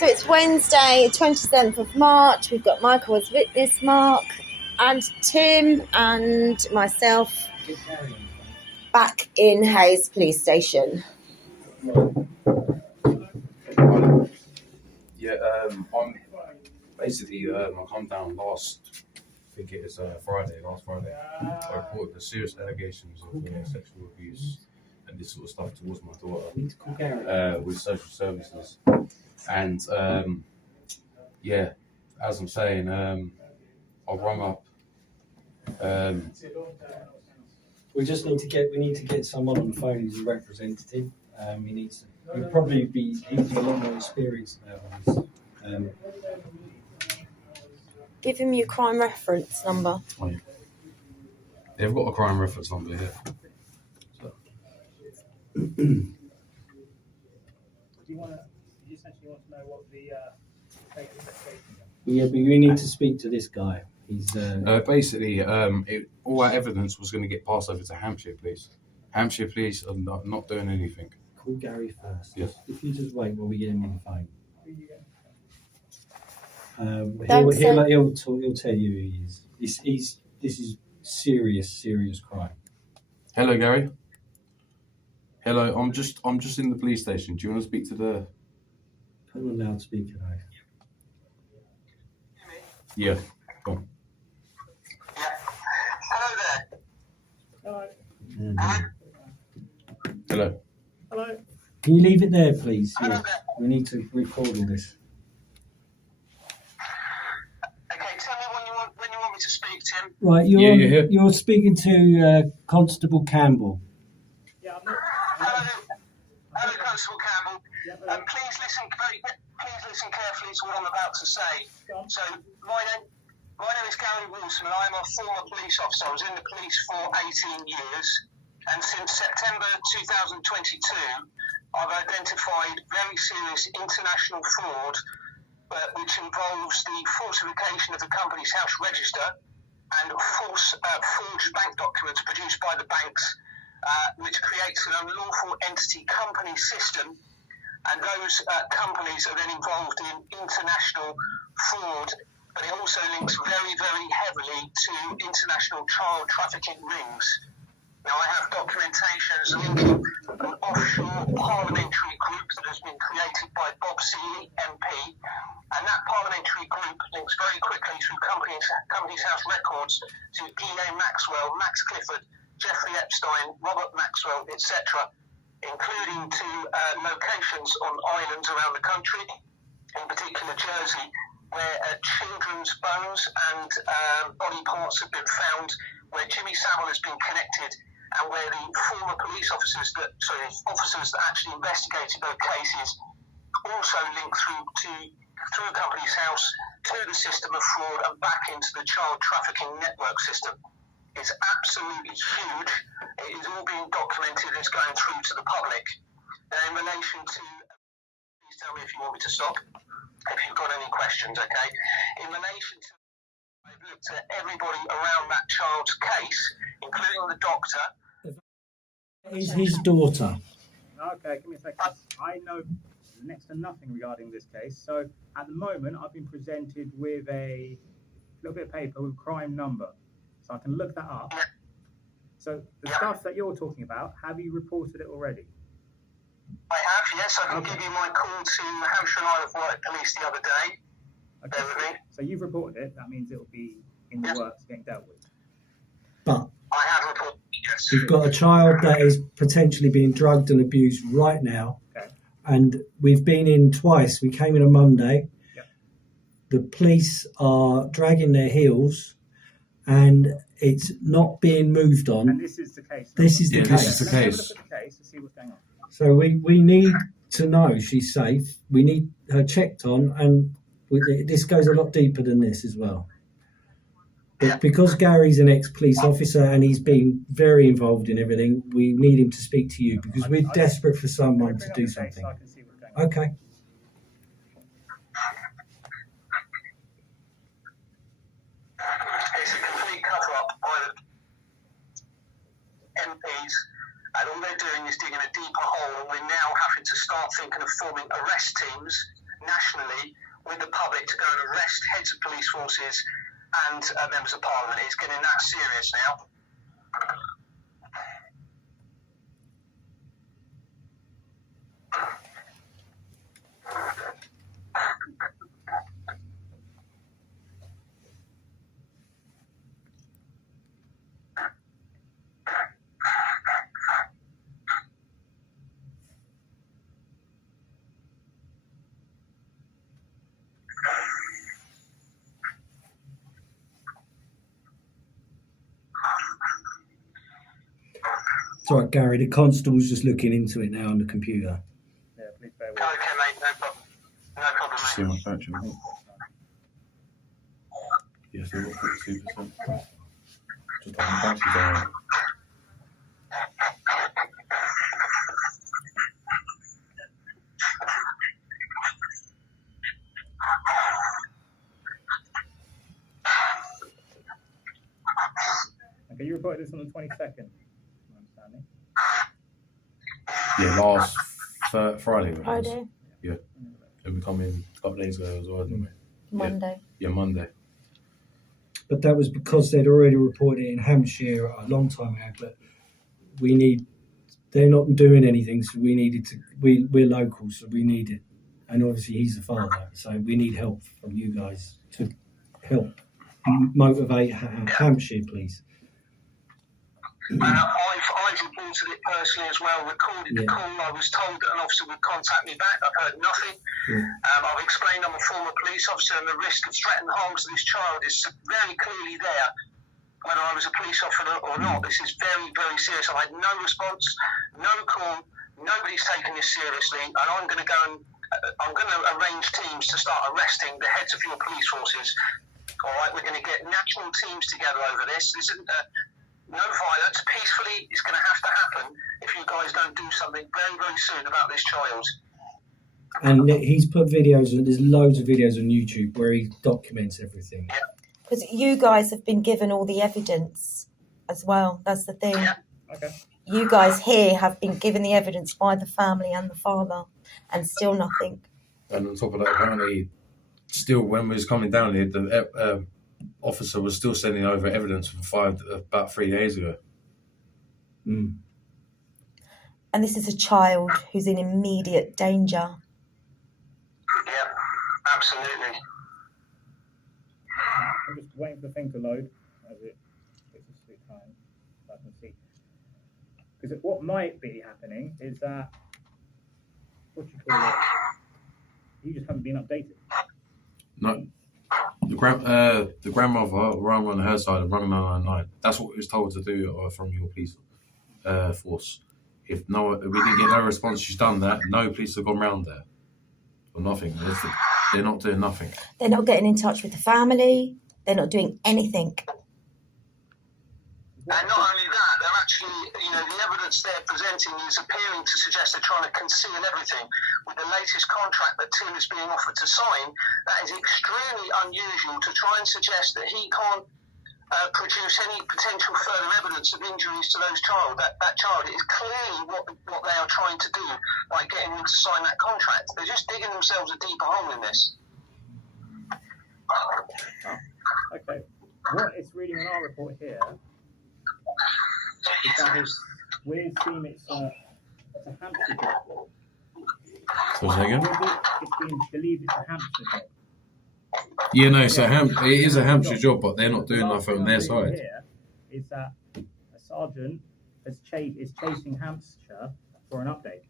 So it's Wednesday, 27th of March. We've got Michael as witness, Mark, and Tim and myself back in Hayes Police Station. Yeah, I'm basically, I come down last Friday. I reported the serious allegations of sexual abuse and this sort of stuff towards my daughter with social services. And as I'm saying, I rung up. We need to get someone on the phone who's a representative. He'll probably be a lot more experienced about this. Give him your crime reference number. Oh, yeah. They've got a crime reference number here. So. You essentially want to know what the investigation is? Yeah, but we need to speak to this guy. He's basically, all our evidence was going to get passed over to Hampshire Police. Hampshire Police are not doing anything. Call Gary first. Yes. If you just wait while we get him on the phone. He'll tell you who he is. This is serious crime. Hello, Gary. Hello, I'm just in the police station. Do you want to speak to the? Put on loudspeaker now. Yeah. Go on. Hello. Hello. Hello. Can you leave it there, please? Yeah. We need to record all this. Okay, tell me when you want me to speak, Tim. Right, you're speaking to Constable Campbell. Yeah, I'm not. Hello, Constable Campbell. Please listen carefully to what I'm about to say. So, my name is Gary Wilson, and I'm a former police officer. I was in the police for 18 years, and since September 2022, I've identified very serious international fraud, which involves the falsification of the company's house register and forged bank documents produced by the banks, which creates an unlawful entity company system, and those companies are then involved in international fraud, but it also links very, very heavily to international child trafficking rings. Now, I have documentations linking an offshore parliamentary group that has been created by Bob Seeley, MP, and that parliamentary group links very quickly through company's house records to E.A. Maxwell, Max Clifford, Jeffrey Epstein, Robert Maxwell, etc., including to locations on islands around the country, in particular Jersey, where children's bones and body parts have been found, where Jimmy Savile has been connected, and where the former officers that actually investigated those cases also link through a company's house to the system of fraud and back into the child trafficking network system. It's absolutely huge. It is all being documented. It's going through to the public. In relation to, please tell me if you want me to stop, if you've got any questions, okay? In relation to, I've looked at everybody around that child's case, including the doctor. Is his daughter. Okay, give me a second. I know next to nothing regarding this case. So at the moment, I've been presented with a little bit of paper with crime number. So I can look that up. Yeah. So the stuff that you're talking about, have you reported it already? I have, yes. I can give you my call to Hampshire and Isle of Wight Police the other day. Okay. Bear with me. So you've reported it. That means it will be in the works getting dealt with. But I have reported, yes. we've got a child that is potentially being drugged and abused right now. Okay. And we've been in twice. We came in on Monday. Yep. The police are dragging their heels and it's not being moved on. And this is the case. This is the case. This is the case. Let's have a look at the case to see what's going on. So we need to know she's safe. We need her checked on, and this goes a lot deeper than this as well. But because Gary's an ex-police officer and he's been very involved in everything, we need him to speak to you because we're desperate for someone to do something. So I can see what's going on. Okay. It's a complete cover-up by the MPs, and all they're doing is digging a deeper hole, and we're now having to start thinking of forming arrest teams nationally with the public to go and arrest heads of police forces and members of parliament. It's getting that serious now. It's all right, Gary. The constable's just looking into it now on the computer. Yeah, please bear with Okay, mate, no problem. No problem, See mate. my factual. Yes, they've got 42%. Just on the battery down. Okay, you reported this on the 22nd, my understanding. Yeah, last Friday. Friday, Yeah. And we come in a couple of days ago as well, didn't we? Monday. Yeah, Monday. But that was because they'd already reported it in Hampshire a long time ago. But they're not doing anything, so we needed to. We're local, so we need it. And obviously, he's the father, so we need help from you guys to help motivate Hampshire, please. And I've reported it personally as well, recorded the call. I was told that an officer would contact me back. I've heard nothing. I've explained I'm a former police officer and the risk of threat and harm to this child is very clearly there, whether I was a police officer or not. This is very, very serious. I've had no response, no call, nobody's taking this seriously, and I'm going to arrange teams to start arresting the heads of your police forces. All right, we're going to get national teams together over this. This isn't no violence, peacefully. It's going to have to happen if you guys don't do something very, very soon about this child. And he's put videos, and there's loads of videos on YouTube where he documents everything. Because you guys have been given all the evidence as well. That's the thing. Yeah. Okay. You guys here have been given the evidence by the family and the father, and still nothing. And on top of that, apparently, still when we was coming down here, the officer was still sending over evidence from about 3 days ago. Mm. And this is a child who's in immediate danger. Yeah, absolutely. I'm just waiting for the thing to load as it takes a sweet time so I can see. Because what might be happening is that, what do you call it? You just haven't been updated. No, the grandmother rang on her side and rang 999. That's what we was told to do from your police force. If we didn't get no response, she's done that. No police have gone round there or nothing. They're not doing nothing. They're not getting in touch with the family. They're not doing anything. And not only that, they're actually, the evidence they're presenting is appearing to suggest they're trying to conceal everything. With the latest contract that Tim is being offered to sign, that is extremely unusual to try and suggest that he can't produce any potential further evidence of injuries to that child. It is clearly what they are trying to do by getting him to sign that contract. They're just digging themselves a deeper hole in this. Okay. What it's reading on our report here is that we seem it's a Hampshire job. So say again? It's been believed it's a Hampshire job. Yeah, no, so it is a Hampshire job, but they're not doing nothing on their side. Here is that a sergeant is chasing Hampshire for an update.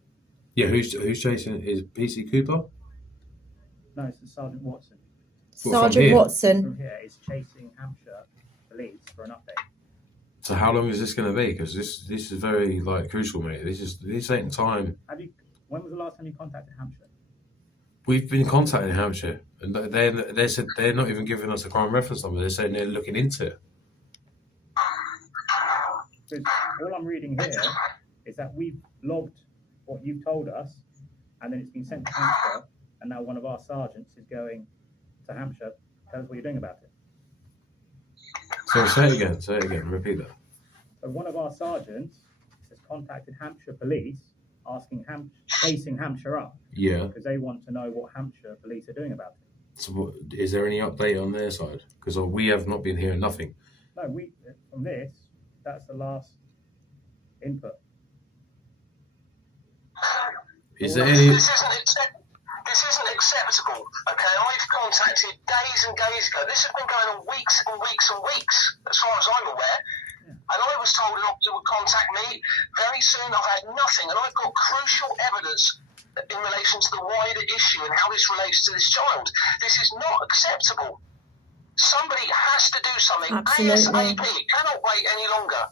Yeah, who's chasing? Is PC Cooper? No, it's Sergeant Watson. Sergeant Watson. From here is chasing Hampshire police for an update. So how long is this going to be? Because this is very crucial, mate. This ain't time. When was the last time you contacted Hampshire? We've been contacting Hampshire, and they said they're not even giving us a crime reference number. They're saying they're looking into it. Because all I'm reading here is that we've logged what you've told us, and then it's been sent to Hampshire, and now one of our sergeants is going to Hampshire. Tell us what you're doing about it. So say it again, repeat that. So one of our sergeants has contacted Hampshire police chasing Hampshire up. Yeah. Because they want to know what Hampshire police are doing about it. So, is there any update on their side? Because we have not been hearing nothing. No, from this, that's the last input. Is there any? This isn't acceptable. Okay, I've contacted days and days ago. This has been going on weeks and weeks and weeks, as far as I'm aware. Yeah. And I was told an officer would contact me very soon. I've had nothing, and I've got crucial evidence in relation to the wider issue and how this relates to this child. This is not acceptable. Somebody has to do something. Absolutely. ASAP. It cannot wait any longer.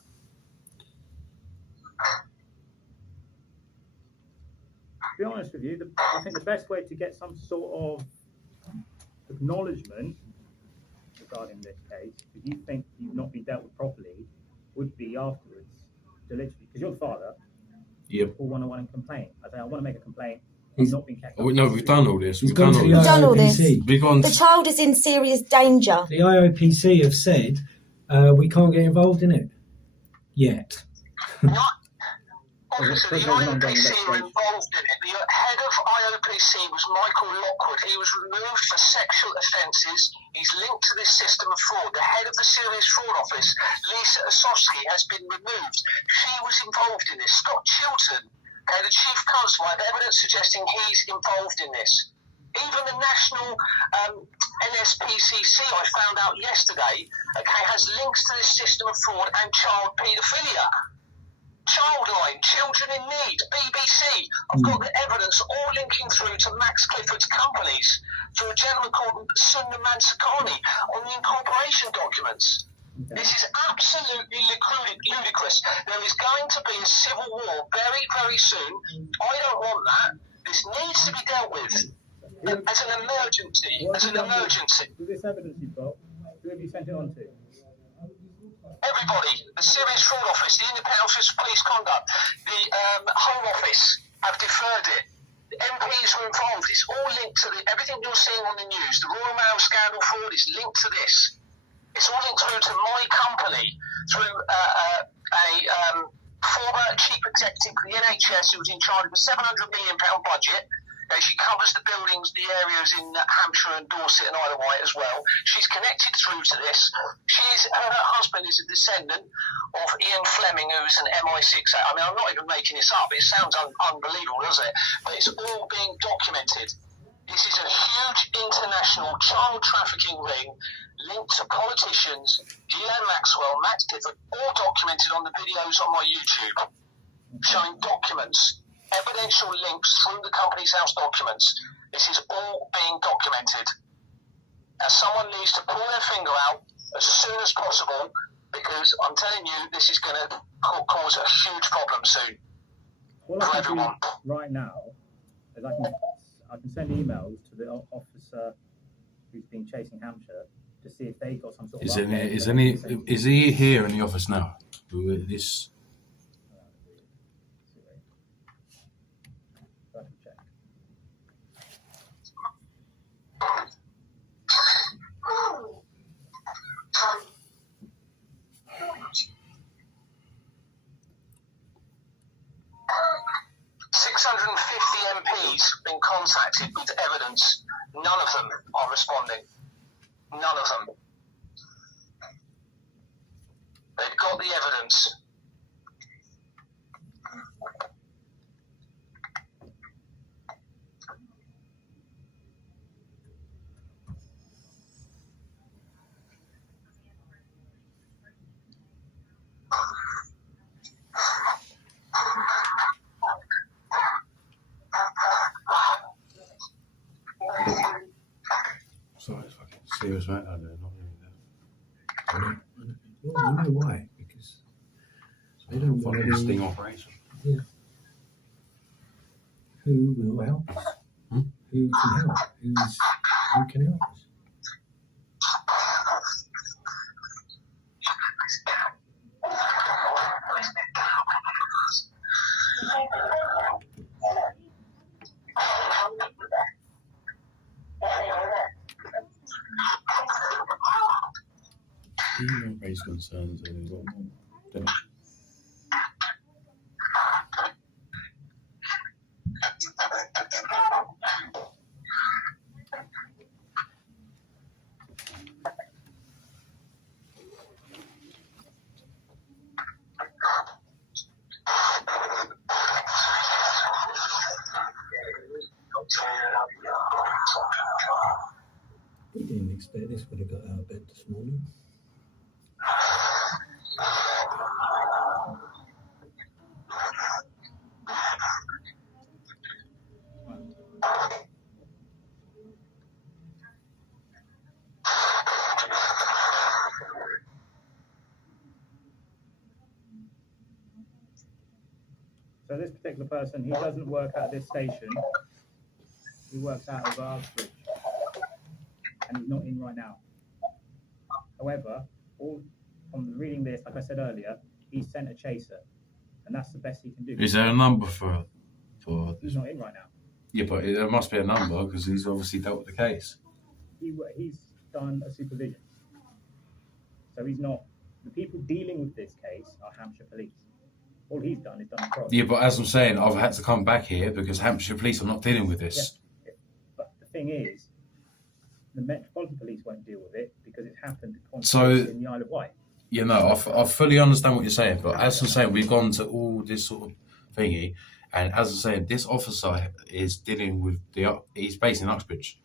To be honest with you, I think the best way to get some sort of acknowledgement regarding this case, if you think you've not been dealt with properly, would be afterwards to literally, because you're the father, Yep. call 101 and complain. I say, I want to make a complaint. He's not been kept up. No, we've done all this. He's We've gone done to all the this. Done all this. IOPC. We've gone. The child is in serious danger. The IOPC have said we can't get involved in it yet. Obviously, the IOPC were involved in it. The head of IOPC was Michael Lockwood. He was removed for sexual offences. He's linked to this system of fraud. The head of the Serious Fraud Office, Lisa Osowski, has been removed. She was involved in this. Scott Chilton, okay, the chief constable, had evidence suggesting he's involved in this. Even the national NSPCC, I found out yesterday, okay, has links to this system of fraud and child paedophilia. Childline, Children in Need, BBC. I've got the evidence all linking through to Max Clifford's companies through a gentleman called Sundar Mansakani on the incorporation documents. Okay. This is absolutely ludicrous. There is going to be a civil war very, very soon. I don't want that. This needs to be dealt with as an emergency. With this evidence you've got, who have you sent it on to? Everybody, the Serious Fraud Office, the Independent Office of Police Conduct, the Home Office have deferred it. The MPs were involved. It's all linked to everything you're seeing on the news. The Royal Mail scandal fraud is linked to this. It's all linked through to my company, through a former chief executive of the NHS who was in charge of a £700 million budget. She covers the buildings, the areas in Hampshire and Dorset and Isle of Wight as well. She's connected through to this. Her husband is a descendant of Ian Fleming, who's an MI6. I mean, I'm not even making this up. It sounds unbelievable, doesn't it? But it's all being documented. This is a huge international child trafficking ring linked to politicians, Ghislaine Maxwell, Max Clifford, all documented on the videos on my YouTube, showing documents. Evidential links through the Company's House documents. This is all being documented. Now, someone needs to pull their finger out as soon as possible, because I'm telling you, this is going to cause a huge problem soon for everyone. Right now, is I can send emails to the officer who's been chasing Hampshire to see if they got some sort of. Is he here in the office now? This. 650 MPs been contacted with evidence. None of them are responding. None of them. They've got the evidence. Sorry, it's fucking serious matter. Well, you know why? Because they don't want fucking to sting operation. Yeah. Who will help us? Who can help? Who can help us? Raise concerns and we've got more. Guess would have got out of bed this morning. So this particular person, he doesn't work at this station. He works out of Uxbridge, and he's not in right now. However, all from reading this, like I said earlier, he's sent a chaser, and that's the best he can do. Is there a number for? He's not in right now. Yeah, but there must be a number because he's obviously dealt with the case. He's done a supervision, so he's not. The people dealing with this case are Hampshire Police. All he's done is done a fraud. Yeah, but as I'm saying, I've had to come back here because Hampshire Police are not dealing with this. Yeah. But the thing is, the Metropolitan Police won't deal with it because it's happened constantly in the Isle of Wight. You know, I fully understand what you're saying, but as I'm saying, we've gone to all this sort of thingy, and as I'm saying, this officer is dealing with he's based in Uxbridge,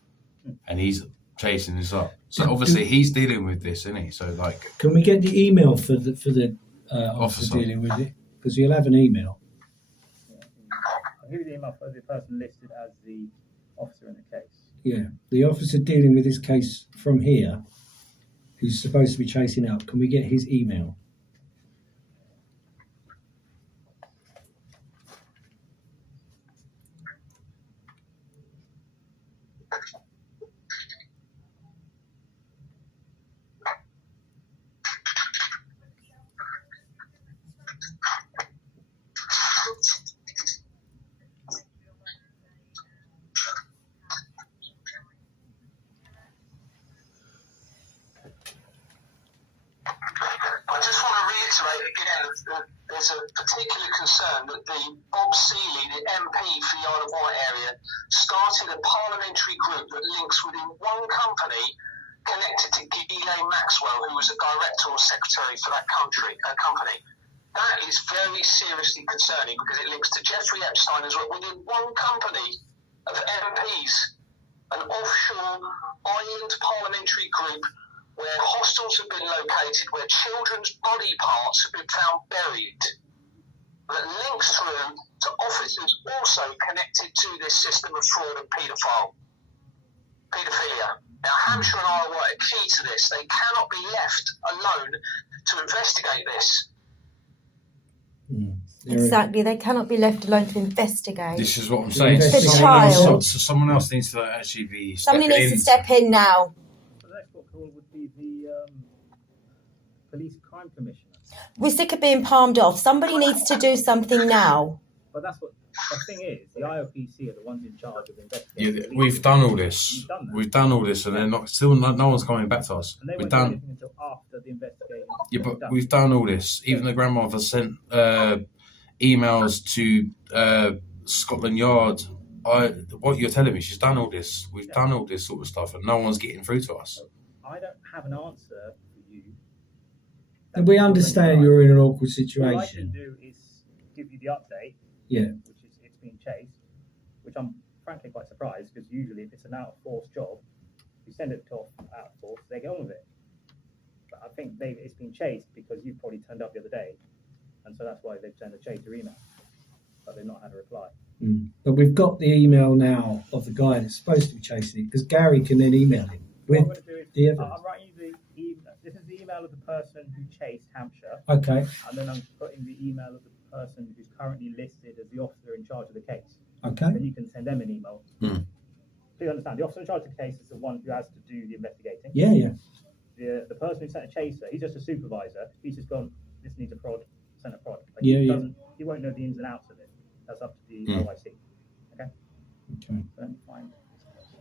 and he's chasing this up. So obviously he's dealing with this, isn't he? So like, can we get the email for the officer dealing with it? Because you'll have an email. I'll give you the email for the person listed as the officer in the case. Yeah, the officer dealing with this case from here, who's supposed to be chasing up. Can we get his email? There's a particular concern that the Bob Seeley, the MP for the Isle of Wight area, started a parliamentary group that links within one company connected to Ghislaine Maxwell, who was a director or secretary for that company. That is very seriously concerning because it links to Jeffrey Epstein as well. Within one company of MPs, an offshore island parliamentary group where hostels have been located, where children's body parts have been found buried, that links through to officers also connected to this system of fraud and paedophilia. Now, Hampshire and Isle of Wight are key to this. They cannot be left alone to investigate this. Exactly, they cannot be left alone to investigate. this is what I'm saying. The child. Someone else needs to actually be. Somebody needs to step in now. So the next call would be the Police Crime Commissioner. We're sick of being palmed off. Somebody needs to do something now. But that's what the thing is. The IOPC are the ones in charge of investigating. Yeah, we've done all this. You've done that. We've done all this, and they're not. No one's coming back to us. And they We've won't do done. anything until after the investigation. Yeah, is but done. we've done all this. Even the grandmother sent emails to Scotland Yard. What you're telling me, she's done all this. We've done all this sort of stuff, and no one's getting through to us. I don't have an answer for you. And we understand you're in an awkward All I can situation. do is give you the update. Yeah. Which is it's being chased, which I'm frankly quite surprised because usually if it's an out of force job, you send it to out of force, they get on with it. But I think it's been chased because you probably turned up the other day, and so that's why they've sent a chaser email, but they've not had a reply. But we've got the email now of the guy that's supposed to be chasing it, because Gary can then email him What I'm with going to do is the evidence. I'm writing you the email. This is the email of the person who chased Hampshire, Okay, and then I'm putting the email of the person who's currently listed as the officer in charge of the case. okay. Then you can send them an email. Please understand, the officer in charge of the case is the one who has to do the investigating. Yeah. The person who sent a chaser, he's just a supervisor. He's just gone, this needs a prod, sent a prod. Like he won't know the ins and outs of it. That's up to the OIC. Okay? Okay. Let me find this person.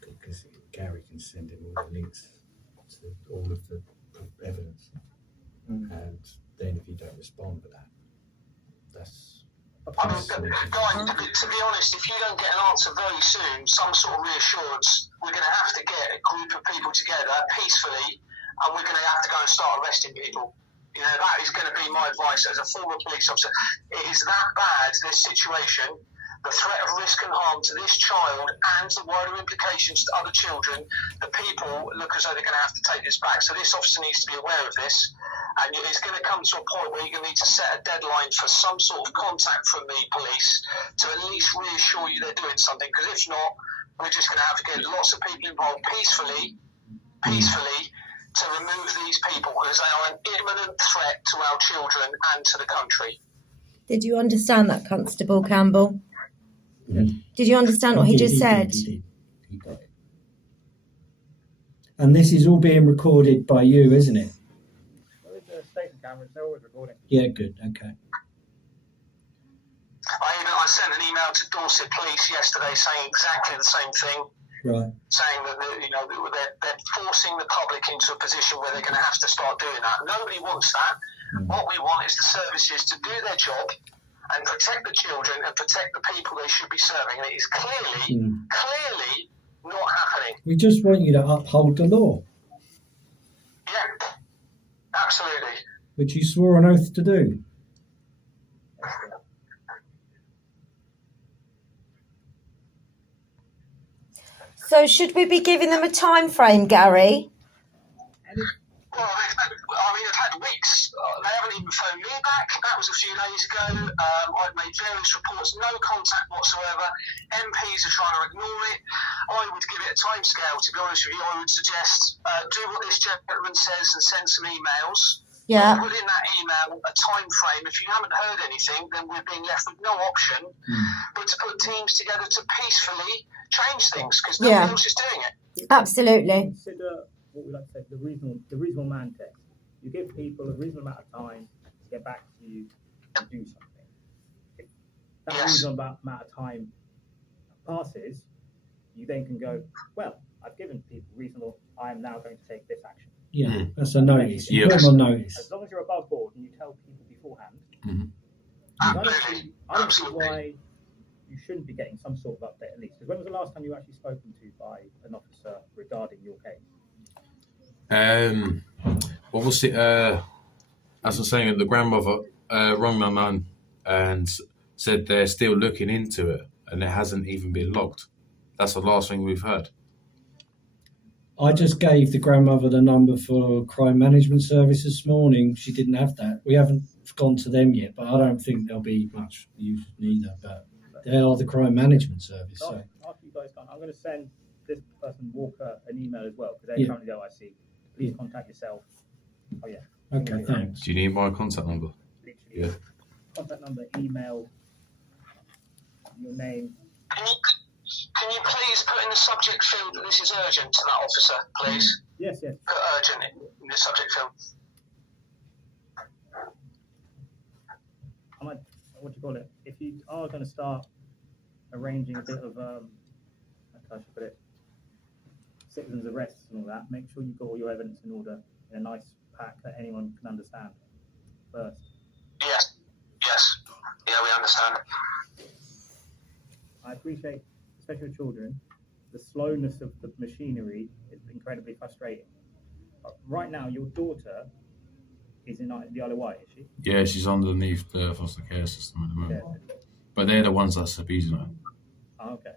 Because Gary can send him all the links to all of the evidence. And then if you don't respond to that, that's... I mean, guys, to be honest, if you don't get an answer very soon, some sort of reassurance, we're going to have to get a group of people together peacefully, and we're going to have to go and start arresting people. You know, that is going to be my advice as a former police officer. It is that bad, this situation, the threat of risk and harm to this child and the wider implications to other children, the people look as though they're going to have to take this back. So this officer needs to be aware of this, and it's going to come to a point where you're going to need to set a deadline for some sort of contact from the police to at least reassure you they're doing something, because if not, we're just going to have to get lots of people involved peacefully to remove these people, because they are an imminent threat to our children and to the country. Did you understand that, Constable Campbell? Did you understand what he just said? He did. And this is all being recorded by you, isn't it? Well, with the station cameras, they're always recording. Yeah, good. Okay. I sent an email to Dorset Police yesterday saying exactly the same thing. Right. Saying that they're forcing the public into a position where they're going to have to start doing that. Nobody wants that. What we want is the services to do their job and protect the children and protect the people they should be serving. And it is clearly not happening. We just want you to uphold the law, Yeah, absolutely. which you swore an oath to do. So should we be giving them a time frame, Gary? Well, they've had weeks. They haven't even phoned me back. That was a few days ago. I've made various reports, no contact whatsoever. MPs are trying to ignore it. I would give it a timescale, to be honest with you. I would suggest do what this gentleman says and send some emails. Yeah. Put in that email a time frame. If you haven't heard anything, then we're being left with no option but to put teams together to peacefully change things, because nobody else is doing it. Absolutely. Consider what we like to say the reasonable man test. You give people a reasonable amount of time to get back to you and do something. If that reasonable amount of time passes, you then can go, well, I've given people reasonable, I am now going to take this action. Yeah, that's a notice. You Yeah. put them on notice. As long as you're above board and you tell people beforehand, Absolutely. I don't see why you shouldn't be getting some sort of update at least. Because when was the last time you were actually spoken to by an officer regarding your case? What was it? As I was saying, the grandmother rang my mum and said they're still looking into it and it hasn't even been logged. That's the last thing we've heard. I just gave the grandmother the number for Crime Management Service this morning. She didn't have that. We haven't gone to them yet, but I don't think there'll be much use neither. But they are the Crime Management Service. So. After you guys gone, I'm going to send this person, Walker, an email as well, because they're currently the OIC. Please contact yourself. Oh, yeah. Okay, thanks. Do you need my contact number? Literally. Yeah. Contact number, email, your name. Can you please put in the subject field that this is urgent to that officer, please? Yes. Put urgent in the subject field. What do you call it? If you are going to start arranging a bit of, how can I put it, citizens' arrests and all that, make sure you've got all your evidence in order in a nice pack that anyone can understand first. Yes. Yeah, we understand. I appreciate, especially with children, the slowness of the machinery is incredibly frustrating. Right now, your daughter is in the Isle of Wight, is she? Yeah, she's underneath the foster care system at the moment. Yeah. But they're the ones that's abusing her. Oh, okay.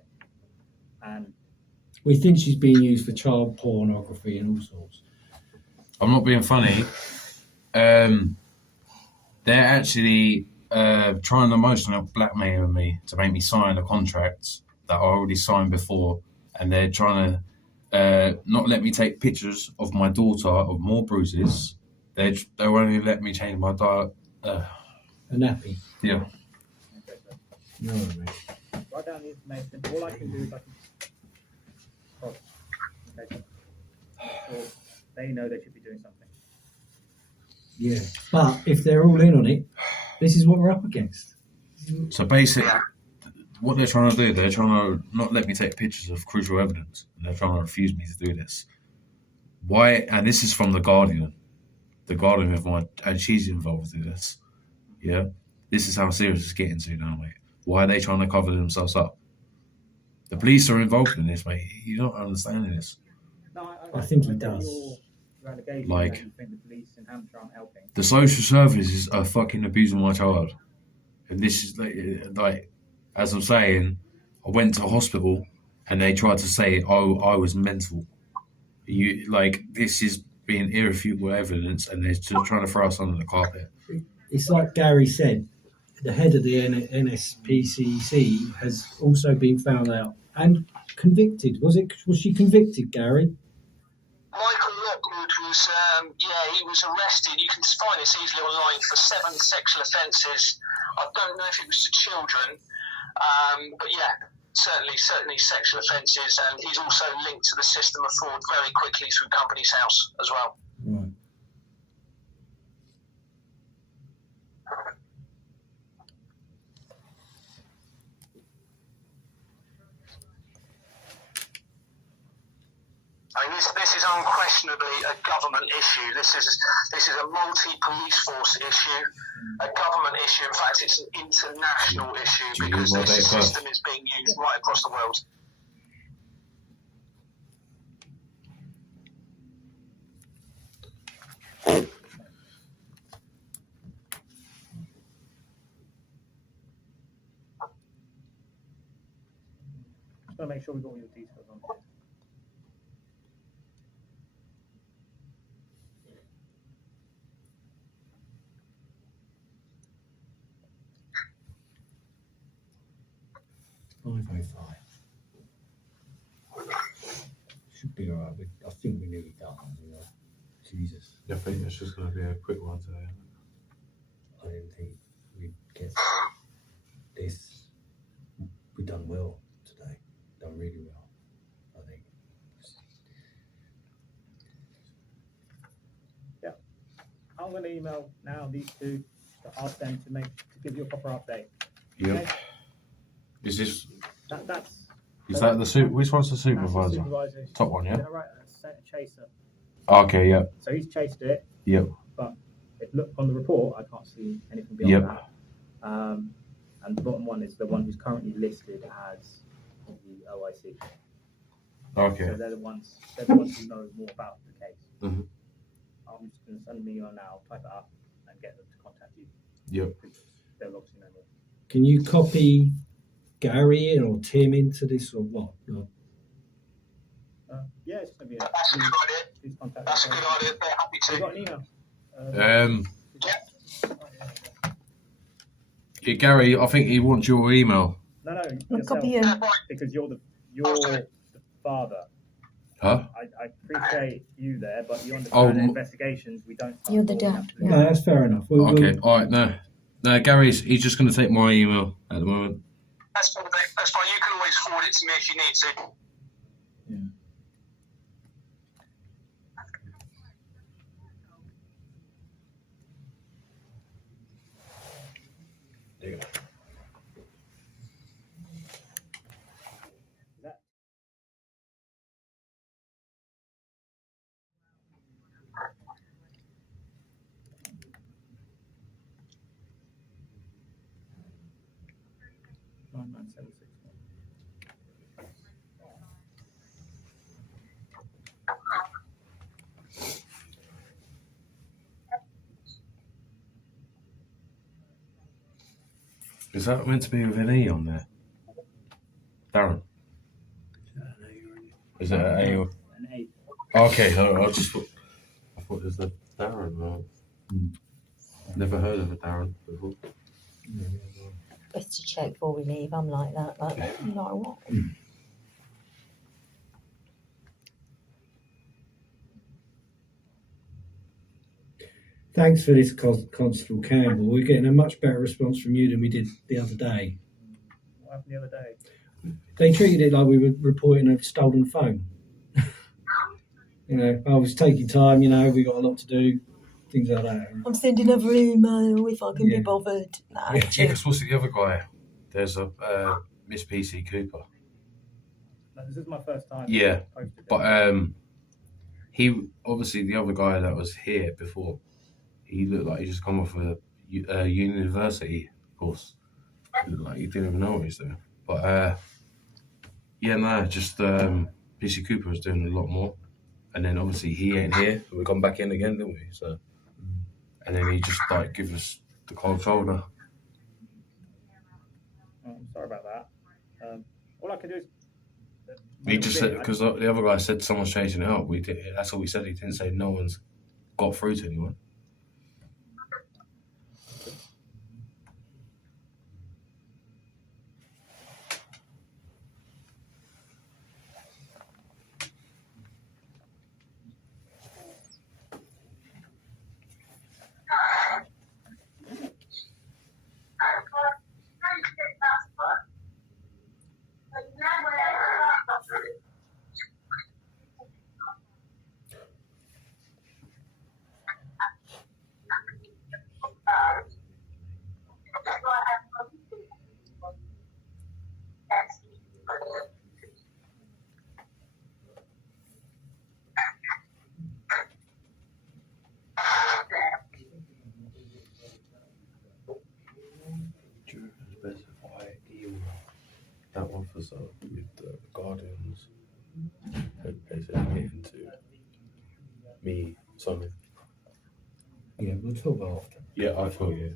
And we think she's being used for child pornography and all sorts. I'm not being funny. They're actually trying the most on blackmailing me to make me sign a contract that I already signed before, and they're trying to not let me take pictures of my daughter of more bruises. They won't even let me change my diet. A nappy. Yeah. okay, so No, mate. write down the information. All I can do is I can. Oh, okay. So they know they should be doing something. Yeah, but if they're all in on it, this is what we're up against. So basically, what they're trying to do, they're trying to not let me take pictures of crucial evidence. And they're trying to refuse me to do this. Why? And this is from the Guardian. The Guardian of my, and she's involved in this. Yeah, this is how serious it's getting to now, mate. Why are they trying to cover themselves up? The police are involved in this, mate. You're not understanding this. No, I think he does. Your allegation Like, that you think the police in Hampshire aren't helping. The social services are fucking abusing my child, and this is like, as I'm saying, I went to hospital and they tried to say, "Oh, I was mental." This is being irrefutable evidence, and they're just trying to throw us under the carpet. It's like Gary said, the head of the NSPCC has also been found out and convicted. Was she convicted, Gary? Michael Lockwood was, he was arrested. You can find this easily online for 7 sexual offences. I don't know if it was to children, but yeah, certainly sexual offences. And he's also linked to the system of fraud very quickly through Company's House as well. Right. I mean, this is unquestionably a government issue. This is a multi-police force issue, a government issue. In fact, it's an international issue because this system is being used right across the world. Just want to make sure we've got all your details on here. Should be all right. I think we're nearly done. Jesus. I think it's just going to be a quick one today. I didn't think we'd get this. We've done well today. Done really well, I think. Yeah. I'm going to email now these two to ask them to give you a proper update. Yep. Okay? Is this? Is that the suit? Which one's the supervisor? Supervisor. Top one, yeah. Right, chaser. Okay, yeah. So he's chased it. Yep. But if look on the report, I can't see anything beyond that. And the bottom one is the one who's currently listed as the OIC. Okay. So they're the ones who know more about the case. Mm-hmm. I'm just going to send them an email now, type it up, and get them to contact you. Yep. They'll obviously know more. Can you copy Gary in or Tim into this or what? No. Yeah, it's going to be That's a good idea. That's a good idea. They're happy to. You got an email? Yeah, Gary, I think he wants your email. No, I'll copy you. because you're the father. Huh? I appreciate you there, but you understand the investigations. We don't. You're the dad. No, that's fair enough. Okay, all right, no, Gary's he's just going to take my email at the moment. That's fine. You can always forward it to me if you need to. Yeah. There you go. Is that meant to be with an E on there? Darren? Is it an A or? An A. Okay, I thought there's a Darren. Never heard of a Darren before. Best to check before we leave. I'm like that. Like, no, what? Thanks for this, Constable Campbell. We're getting a much better response from you than we did the other day. What happened the other day? They treated it like we were reporting a stolen phone. I was taking time, we got a lot to do, things like that. I'm sending another email if I can be bothered. Nah, Yeah, because what's the other guy? There's a Miss PC Cooper. No, this is my first time. Yeah, but he obviously the other guy that was here before. He looked like he just come off a university course. He looked like he didn't even know what he's doing. But just PC Cooper was doing a lot more. And then obviously he ain't here. So we gone back in again, didn't we? So, and then he just give us the cold shoulder. I'm Sorry about that. All I can do is. He just said, because the other guy said someone's chasing it up. That's all we said. He didn't say no one's got through to anyone. Specify email. That officer with the Guardians had basically into me, Simon. Yeah, we'll talk after. Yeah, I thought, yeah.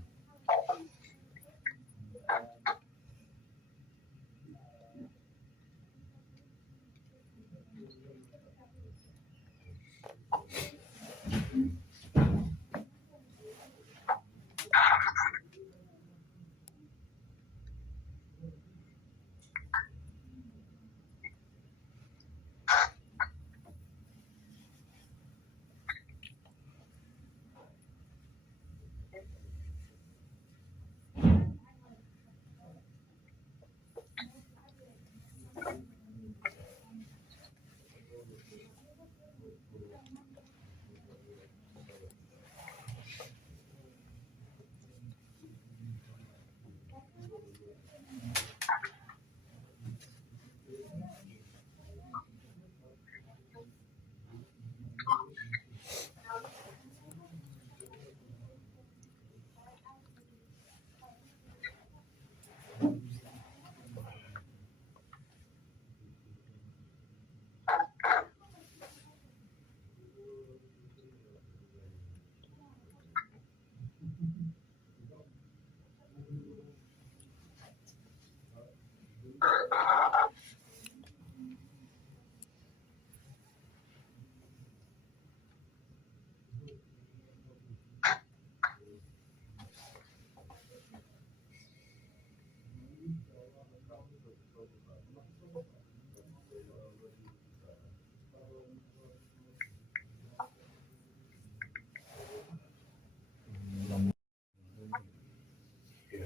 Yeah.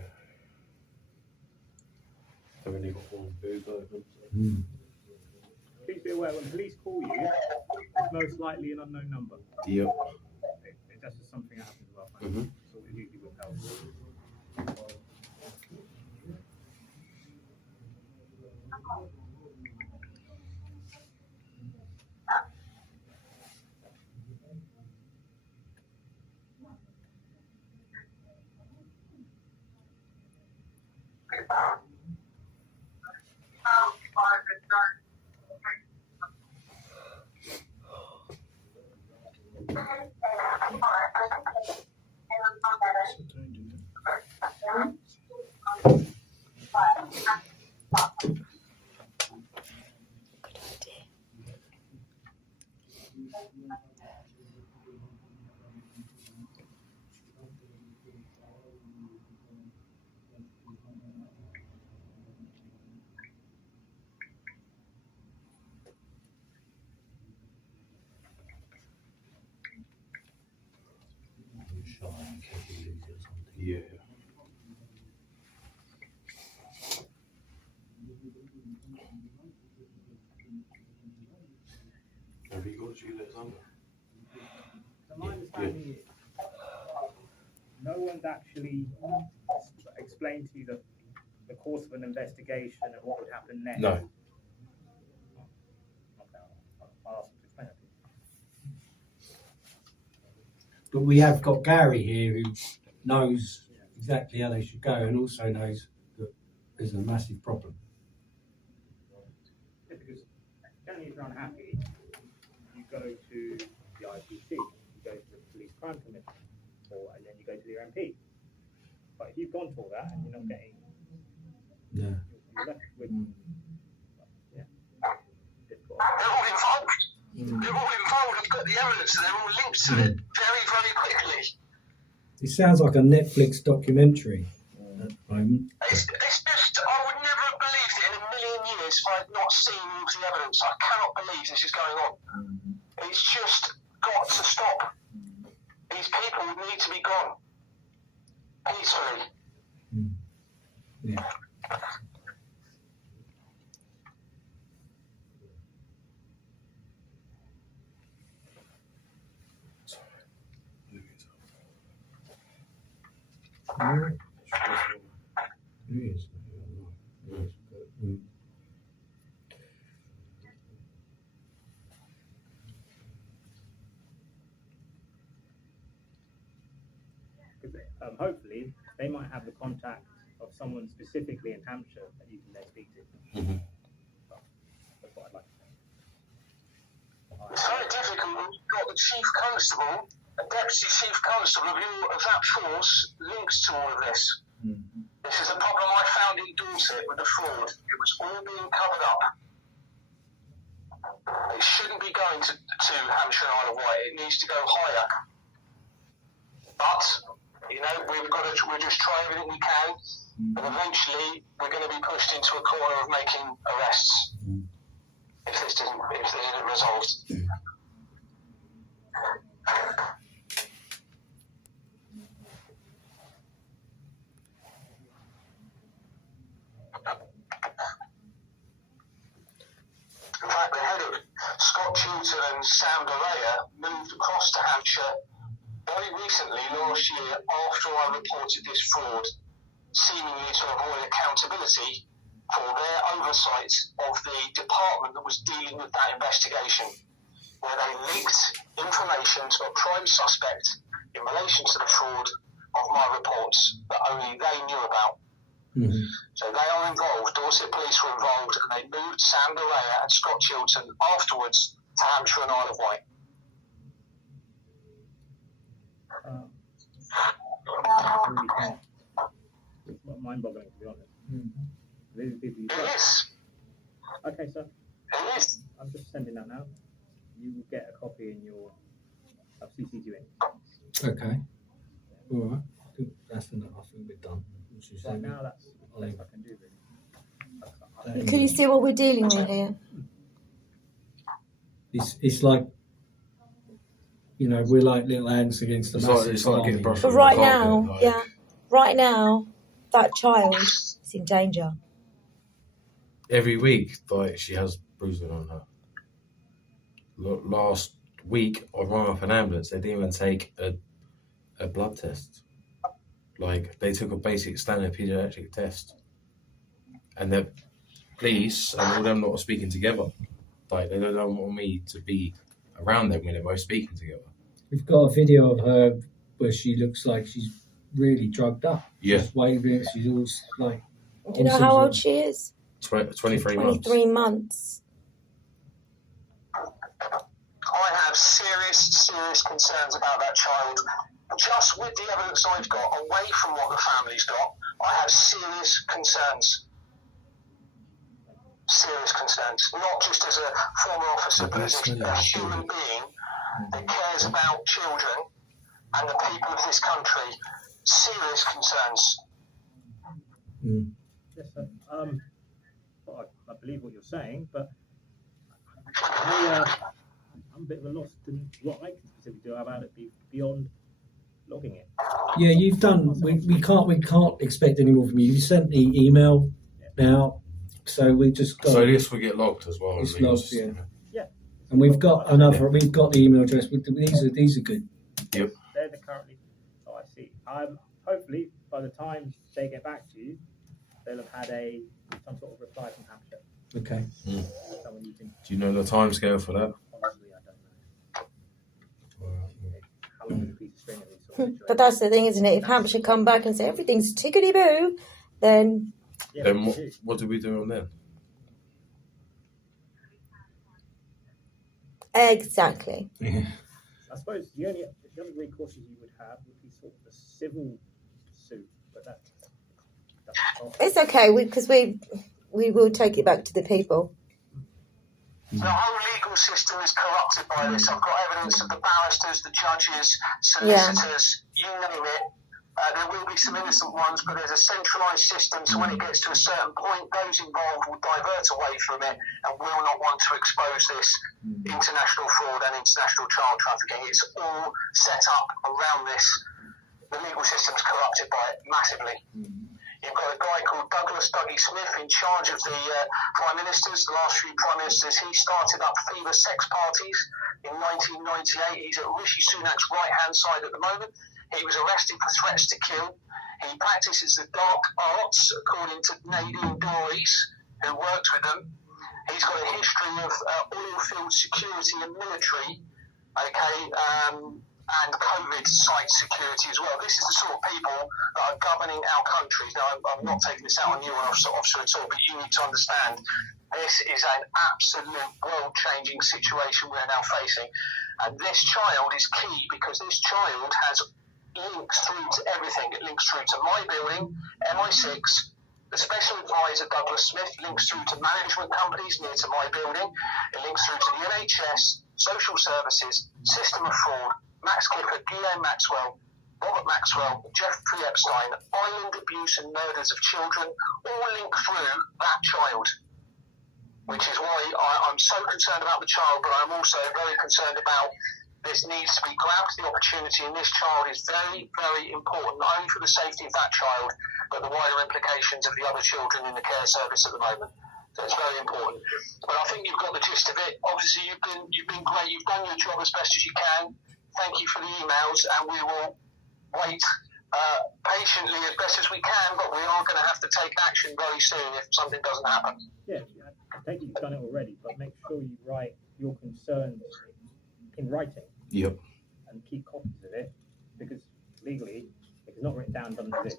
I've only got one booth open. Please be aware when police call you, it's most likely an unknown number. Yep. That's just something that happens a lot. Mm-hmm. So it usually withheld. So don't do that. Yeah. Have you got Juliet's number? So my understanding is no one's actually explained to you the course of an investigation and what would happen next. No. Okay, I'll ask them to explain that to you. But we have got Gary here who knows exactly how they should go and also knows that there's a massive problem. Yeah, because generally if you're unhappy, you go to the IPC, you go to the Police Crime Commission, and then you go to the MP. But if you've gone to all that and you're not getting Yeah. the evidence, and they're all linked to it very, very quickly. It sounds like a Netflix documentary at the moment. It's just, I would never have believed it in a million years if I had not seen all the evidence. I cannot believe this is going on. It's just got to stop. These people need to be gone. Peacefully. Yeah. Hopefully, they might have the contact of someone specifically in Hampshire that you can then speak to. That's what I'd like to know. It's very difficult when you've got the Chief Constable, a Deputy Chief Constable of that force linked to all of this. This is a problem I found in Dorset with the fraud. It was all being covered up. It shouldn't be going to Hampshire and Isle of Wight. It needs to go higher. But, you know, we'll just try everything we can, and eventually we're going to be pushed into a corner of making arrests if this isn't resolved. In fact, the head of Scott Chilton and Sam Derea moved across to Hampshire very recently, last year, after I reported this fraud, seemingly to avoid accountability for their oversight of the department that was dealing with that investigation, where they linked information to a prime suspect in relation to the fraud of my reports that only they knew about. So they are involved. Dorset Police were involved, and they moved Sam Derea and Scott Chilton afterwards to Hampshire and Isle of Wight. It's not mind-boggling, to be honest. These are people you It trust. is. Okay, sir. It is. I'm just sending that now. You will get a copy in your. I've CC'd you in. Okay. All right. Good. That's enough. I think we're done. Right now, that's the best I can do, really. Can you see what we're dealing with here? It's like, you know, we're like little ants against the massive It's like getting army. brushed But on right the carpet, now, like- yeah, right now, that child is in danger. Every week, like, she has bruising on her. Last week, I rang up an ambulance. They didn't even take a blood test. Like, they took a basic standard pediatric test. And the police and all them lot are speaking together. Like, they don't want me to be around them when they're both speaking together. We've got a video of her where she looks like she's really drugged up. Yeah. She's waving. She's all like. Do you know how old she is? 23 months. 23 months. I have serious concerns about that child. Just with the evidence I've got, away from what the family's got, I have serious concerns. Serious concerns. Not just as a former officer, but as a human being that cares about children and the people of this country. Serious concerns. Yes, sir. Well, I believe what you're saying, but I'm a bit of a loss to what I can specifically do about it beyond logging it. Yeah, you've done. We can't expect any more from you. You sent the email now, so we just got. So this will get logged as well. It's logged, yeah. Yeah. And we've got another. We've got the email address. These are good. Yep. They're the currently. Oh, I see. Hopefully, by the time they get back to you, they'll have had some sort of reply from Hampshire. Okay. Someone you can. Do you know the timescale for that? Honestly, I don't know. How long is a piece of string of these sort of situations? But that's the thing, isn't it? If Hampshire come back and say everything's tickety-boo, then Yeah, Then they do. what do we do on then? exactly. Yeah. I suppose the only recourses you would have would be sort of a civil suit, but that's not. It's okay because we will take it back to the people. The whole legal system is corrupted by this. I've got evidence of the barristers, the judges, solicitors, you name it. There will be some innocent ones, but there's a centralised system, so when it gets to a certain point, those involved will divert away from it and will not want to expose this international fraud and international child trafficking. It's all set up around this. The legal system's corrupted by it massively. You've got a guy called Douglas Dougie Smith in charge of the prime ministers, the last few prime ministers. He started up fever sex parties in 1998. He's at Rishi Sunak's right-hand side at the moment. He was arrested for threats to kill. He practices the dark arts, according to Nadine Dorries, who worked with them. He's got a history of oil field security and military, and COVID site security as well. This is the sort of people that are governing our countries. Now, I'm not taking this out on you, officer at all, but you need to understand this is an absolute world-changing situation we're now facing. And this child is key because this child has links through to everything. It links through to my building, MI6, the special advisor Douglas Smith links through to management companies near to my building. It links through to the NHS, social services, system of fraud, Max Clifford, Ghislaine Maxwell, Robert Maxwell, Jeffrey Epstein, island abuse and murders of children, all link through that child. Which is why I'm so concerned about the child, but I'm also very concerned about this needs to be grabbed. The opportunity in this child is very, very important, not only for the safety of that child, but the wider implications of the other children in the care service at the moment. So it's very important. But I think you've got the gist of it. Obviously, you've been great. You've done your job as best as you can. Thank you for the emails, and we will wait patiently as best as we can, but we are going to have to take action very soon if something doesn't happen. Yeah, I take it you've done it already, but make sure you write your concerns in writing. Yep. And keep copies of it, because legally, if it's not written down, it doesn't exist.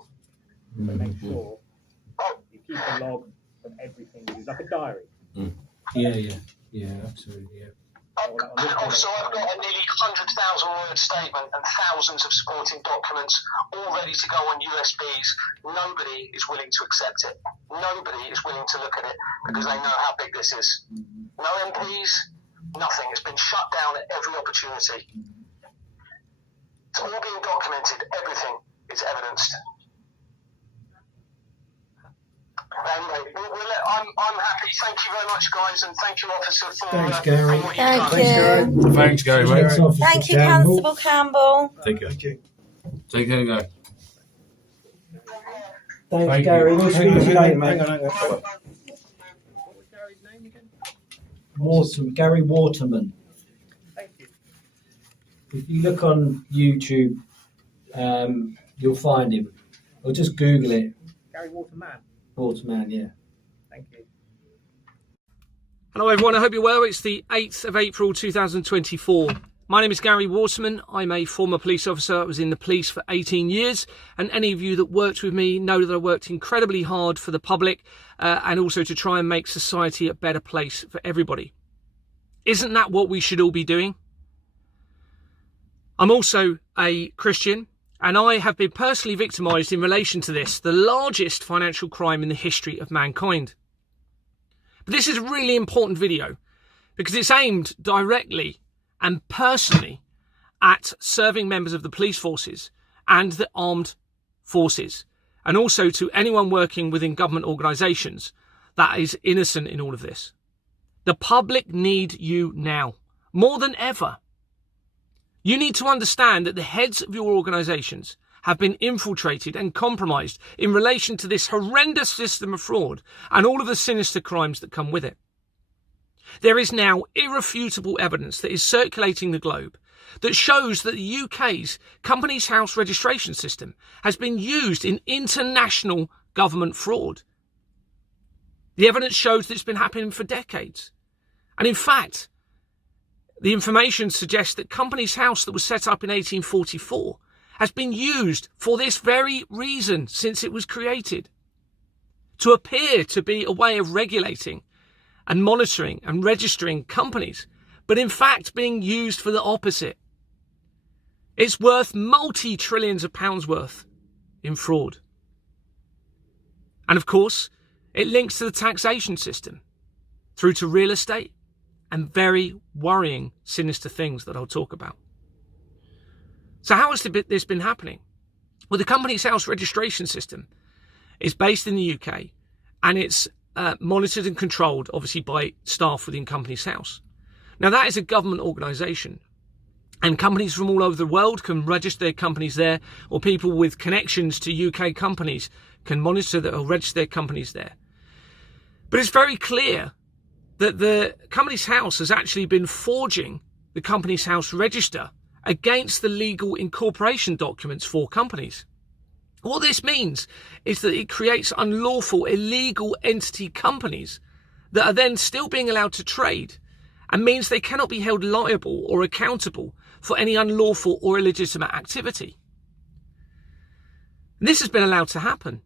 So make sure you keep a log of everything you do, like a diary. Yeah, absolutely, yeah. Also, I've got a nearly 100,000-word statement and thousands of supporting documents all ready to go on USBs. Nobody is willing to accept it. Nobody is willing to look at it because they know how big this is. No MPs, nothing. It's been shut down at every opportunity. It's all being documented. Everything is evidenced. Anyway, I'm happy. Thank you very much, guys, and thank you, officer, for Thanks, Gary. for what you've Thank done. you. Thanks, Gary, mate. Thanks, Officer Thank you, Campbell. Constable Campbell. Take care. Thank you. Take care, guys. Thanks, Thank Gary. you. We'll speak to you later, mate. What was Gary's name again? Gary Waterman. Thank you. If you look on YouTube, you'll find him. Or just Google it. Gary Waterman. Waterman, yeah. Thank you. Hello everyone, I hope you're well. It's the 8th of April 2024. My name is Gary Waterman. I'm a former police officer. I was in the police for 18 years, and any of you that worked with me know that I worked incredibly hard for the public and also to try and make society a better place for everybody. Isn't that what we should all be doing? I'm also a Christian, and I have been personally victimised in relation to this, the largest financial crime in the history of mankind. But this is a really important video because it's aimed directly and personally at serving members of the police forces and the armed forces, and also to anyone working within government organisations that is innocent in all of this. The public need you now, more than ever. You need to understand that the heads of your organisations have been infiltrated and compromised in relation to this horrendous system of fraud and all of the sinister crimes that come with it. There is now irrefutable evidence that is circulating the globe that shows that the UK's Companies House registration system has been used in international government fraud. The evidence shows that it's been happening for decades. And in fact, the information suggests that Companies House that was set up in 1844 has been used for this very reason since it was created, to appear to be a way of regulating and monitoring and registering companies, but in fact being used for the opposite. It's worth multi-trillions of pounds worth in fraud. And of course, it links to the taxation system, through to real estate, and very worrying, sinister things that I'll talk about. So how has this been happening? Well, the Companies House registration system is based in the UK, and it's monitored and controlled, obviously, by staff within Companies House. Now, that is a government organisation, and companies from all over the world can register their companies there, or people with connections to UK companies can monitor or register their companies there. But it's very clear that the Companies House has actually been forging the Companies House register against the legal incorporation documents for companies. What this means is that it creates unlawful, illegal entity companies that are then still being allowed to trade, and means they cannot be held liable or accountable for any unlawful or illegitimate activity. And this has been allowed to happen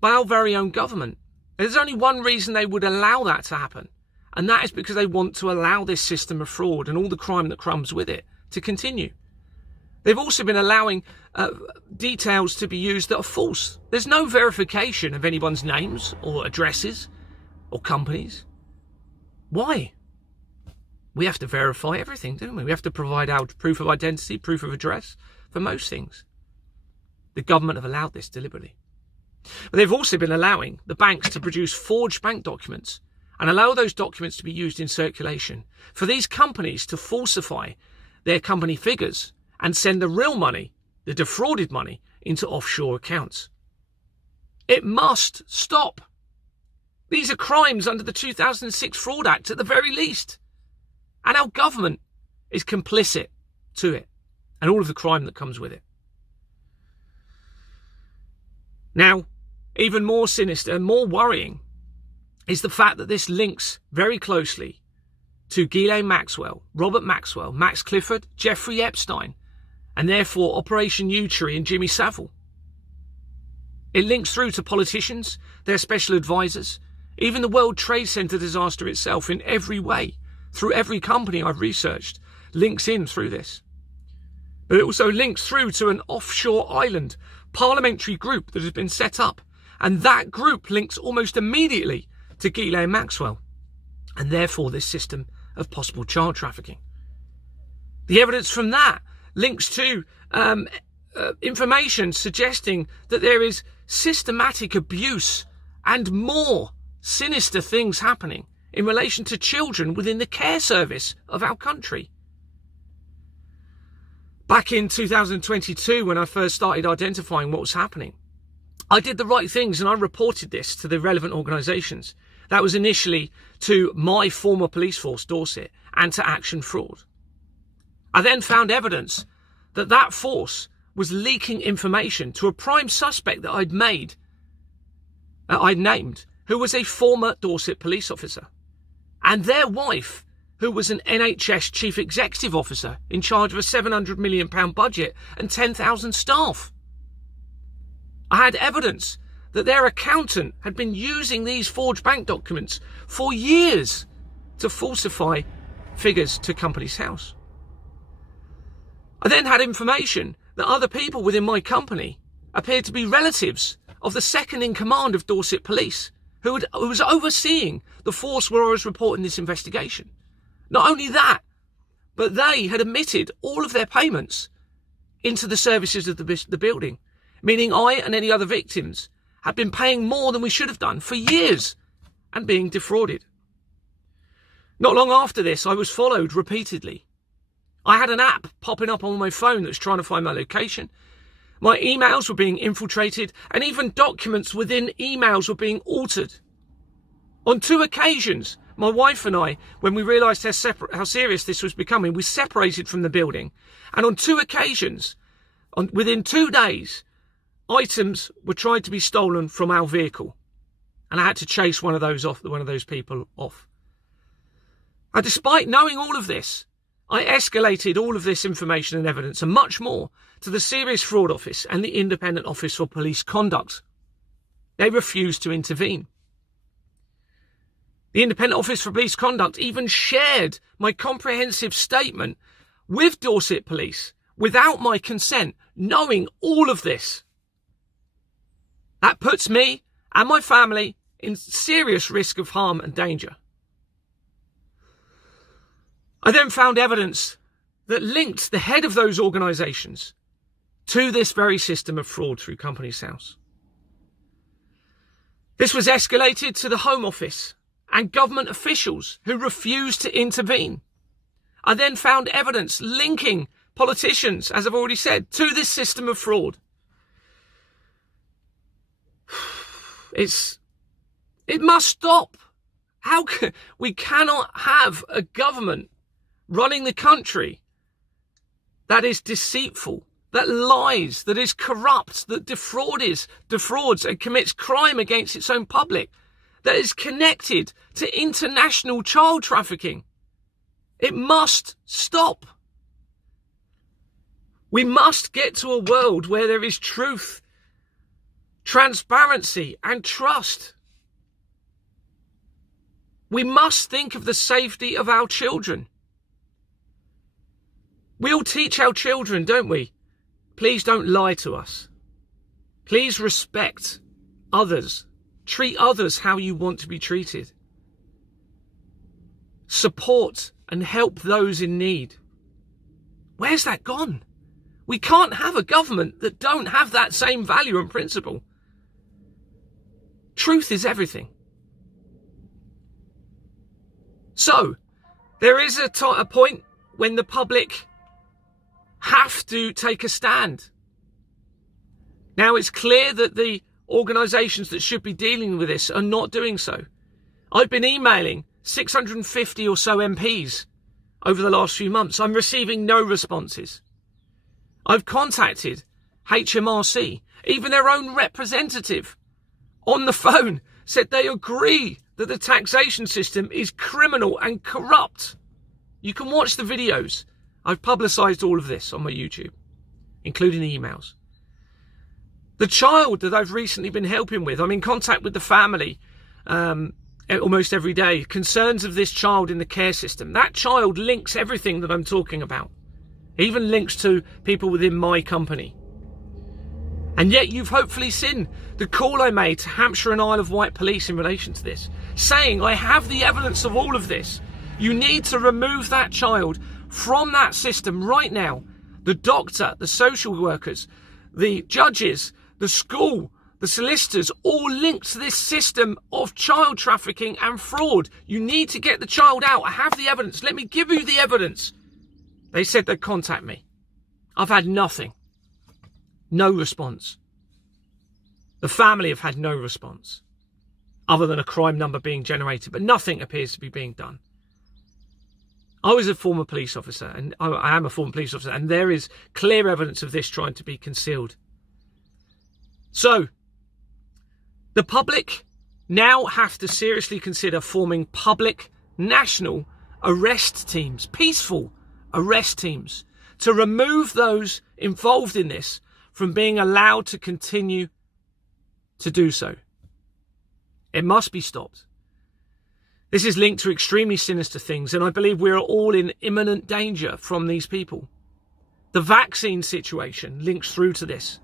by our very own government. There's only one reason they would allow that to happen, and that is because they want to allow this system of fraud and all the crime that comes with it to continue. They've also been allowing details to be used that are false. There's no verification of anyone's names or addresses or companies. Why? We have to verify everything, don't we? We have to provide our proof of identity, proof of address for most things. The government have allowed this deliberately. But they've also been allowing the banks to produce forged bank documents and allow those documents to be used in circulation for these companies to falsify their company figures and send the real money, the defrauded money, into offshore accounts. It must stop. These are crimes under the 2006 Fraud Act at the very least. And our government is complicit to it and all of the crime that comes with it. Now, even more sinister and more worrying is the fact that this links very closely to Ghislaine Maxwell, Robert Maxwell, Max Clifford, Jeffrey Epstein, and therefore Operation Yewtree and Jimmy Savile. It links through to politicians, their special advisors, even the World Trade Center disaster itself in every way, through every company I've researched, links in through this. But it also links through to an offshore island parliamentary group that has been set up, and that group links almost immediately to Ghislaine Maxwell, and therefore this system of possible child trafficking. The evidence from that links to information suggesting that there is systematic abuse and more sinister things happening in relation to children within the care service of our country. Back in 2022, when I first started identifying what was happening, I did the right things and I reported this to the relevant organisations. That was initially to my former police force, Dorset, and to Action Fraud. I then found evidence that that force was leaking information to a prime suspect that I'd named, who was a former Dorset police officer, and their wife, who was an NHS chief executive officer in charge of a £700 million budget and 10,000 staff. I had evidence that their accountant had been using these forged bank documents for years to falsify figures to Companies House. I then had information that other people within my company appeared to be relatives of the second in command of Dorset Police, who was overseeing the force where I was reporting this investigation. Not only that, but they had omitted all of their payments into the services of the building, meaning I and any other victims had been paying more than we should have done for years and being defrauded. Not long after this, I was followed repeatedly. I had an app popping up on my phone that was trying to find my location. My emails were being infiltrated, and even documents within emails were being altered. On 2 occasions, my wife and I, when we realised how serious this was becoming, we separated from the building. And on 2 occasions, within 2 days, items were tried to be stolen from our vehicle. And I had to chase one of those people off. And despite knowing all of this, I escalated all of this information and evidence and much more to the Serious Fraud Office and the Independent Office for Police Conduct. They refused to intervene. The Independent Office for Police Conduct even shared my comprehensive statement with Dorset Police without my consent, knowing all of this. That puts me and my family in serious risk of harm and danger. I then found evidence that linked the head of those organisations to this very system of fraud through Companies House. This was escalated to the Home Office and government officials who refused to intervene. I then found evidence linking politicians, as I've already said, to this system of fraud. It must stop. We cannot have a government running the country that is deceitful, that lies, that is corrupt, that defrauds and commits crime against its own public, that is connected to international child trafficking. It must stop. We must get to a world where there is truth, transparency, and trust. We must think of the safety of our children. We all teach our children, don't we? Please don't lie to us. Please respect others. Treat others how you want to be treated. Support and help those in need. Where's that gone? We can't have a government that don't have that same value and principle. Truth is everything. So, there is a point when the public have to take a stand. Now, it's clear that the organisations that should be dealing with this are not doing so. I've been emailing 650 or so MPs over the last few months. I'm receiving no responses. I've contacted HMRC, even their own representative on the phone said they agree that the taxation system is criminal and corrupt. You can watch the videos. I've publicised all of this on my YouTube, including the emails. The child that I've recently been helping with, I'm in contact with the family almost every day. Concerns of this child in the care system. That child links everything that I'm talking about. Even links to people within my company. And yet you've hopefully seen the call I made to Hampshire and Isle of Wight police in relation to this, saying I have the evidence of all of this. You need to remove that child from that system right now. The doctor, the social workers, the judges, the school, the solicitors, all linked to this system of child trafficking and fraud. You need to get the child out. I have the evidence. Let me give you the evidence. They said they'd contact me. I've had nothing. No response. The family have had no response, other than a crime number being generated, but nothing appears to be being done. I was a former police officer, and I am a former police officer, and there is clear evidence of this trying to be concealed. So, the public now have to seriously consider forming public national arrest teams, peaceful arrest teams, to remove those involved in this from being allowed to continue to do so. It must be stopped. This is linked to extremely sinister things, and I believe we are all in imminent danger from these people. The vaccine situation links through to this.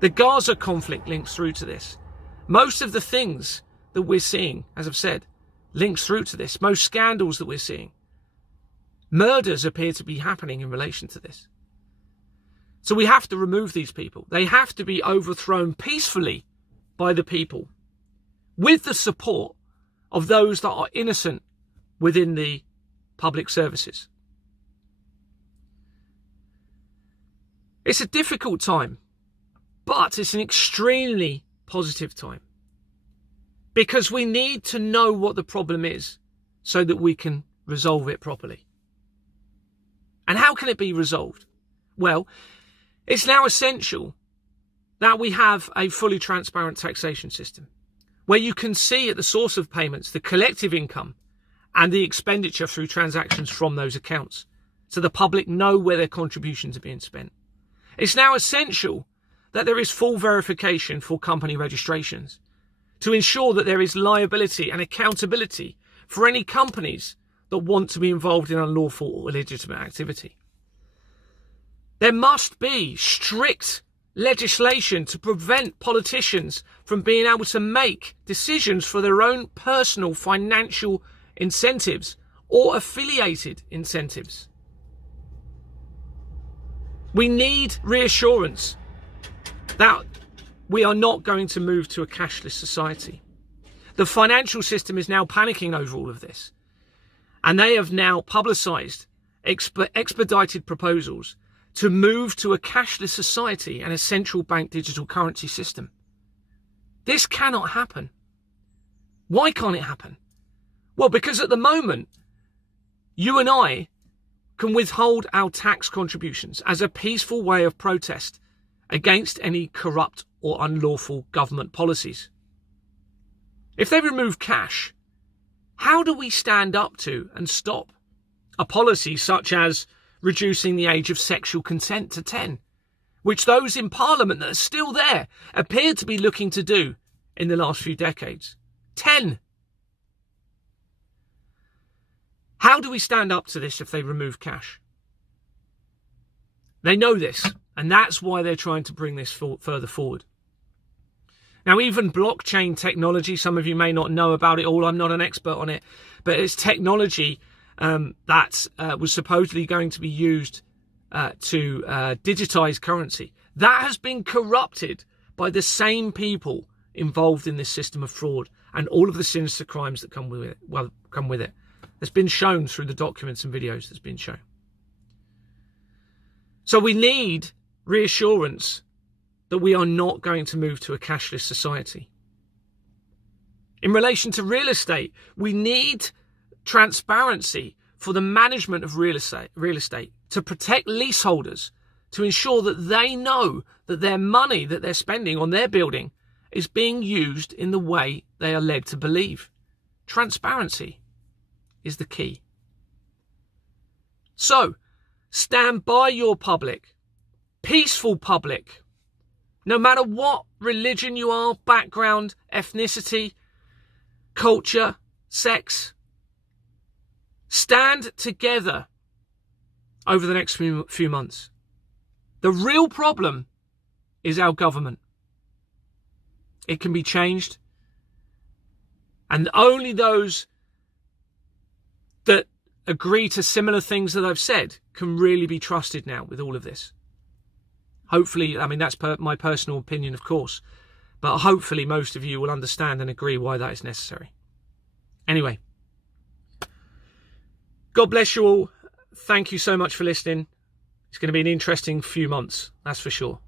The Gaza conflict links through to this. Most of the things that we're seeing, as I've said, links through to this. Most scandals that we're seeing. Murders appear to be happening in relation to this. So we have to remove these people. They have to be overthrown peacefully by the people, with the support of those that are innocent within the public services. It's a difficult time, but it's an extremely positive time, because we need to know what the problem is so that we can resolve it properly. And how can it be resolved? Well, it's now essential that we have a fully transparent taxation system where you can see at the source of payments the collective income and the expenditure through transactions from those accounts, so the public know where their contributions are being spent. It's now essential that there is full verification for company registrations to ensure that there is liability and accountability for any companies that want to be involved in unlawful or illegitimate activity. There must be strict legislation to prevent politicians from being able to make decisions for their own personal financial incentives or affiliated incentives. We need reassurance that we are not going to move to a cashless society. The financial system is now panicking over all of this, and they have now publicised expedited proposals to move to a cashless society and a central bank digital currency system. This cannot happen. Why can't it happen? Well, because at the moment, you and I can withhold our tax contributions as a peaceful way of protest against any corrupt or unlawful government policies. If they remove cash, how do we stand up to and stop a policy such as reducing the age of sexual consent to 10, which those in Parliament that are still there appear to be looking to do in the last few decades? 10. How do we stand up to this if they remove cash? They know this, and that's why they're trying to bring this further forward. Now, even blockchain technology, some of you may not know about it all, I'm not an expert on it, but it's technology that was supposedly going to be used to digitize currency. That has been corrupted by the same people involved in this system of fraud and all of the sinister crimes that come with it. It's been shown through the documents and videos that's been shown. So we need reassurance that we are not going to move to a cashless society. In relation to real estate, we need transparency for the management of real estate to protect leaseholders, to ensure that they know that their money that they're spending on their building is being used in the way they are led to believe. Transparency is the key. So, stand by your public, peaceful public, no matter what religion you are, background, ethnicity, culture, sex. Stand together over the next few months. The real problem is our government. It can be changed, and only those that agree to similar things that I've said can really be trusted now with all of this. Hopefully, I mean, that's my personal opinion, of course, but hopefully most of you will understand and agree why that is necessary. Anyway, God bless you all. Thank you so much for listening. It's going to be an interesting few months, that's for sure.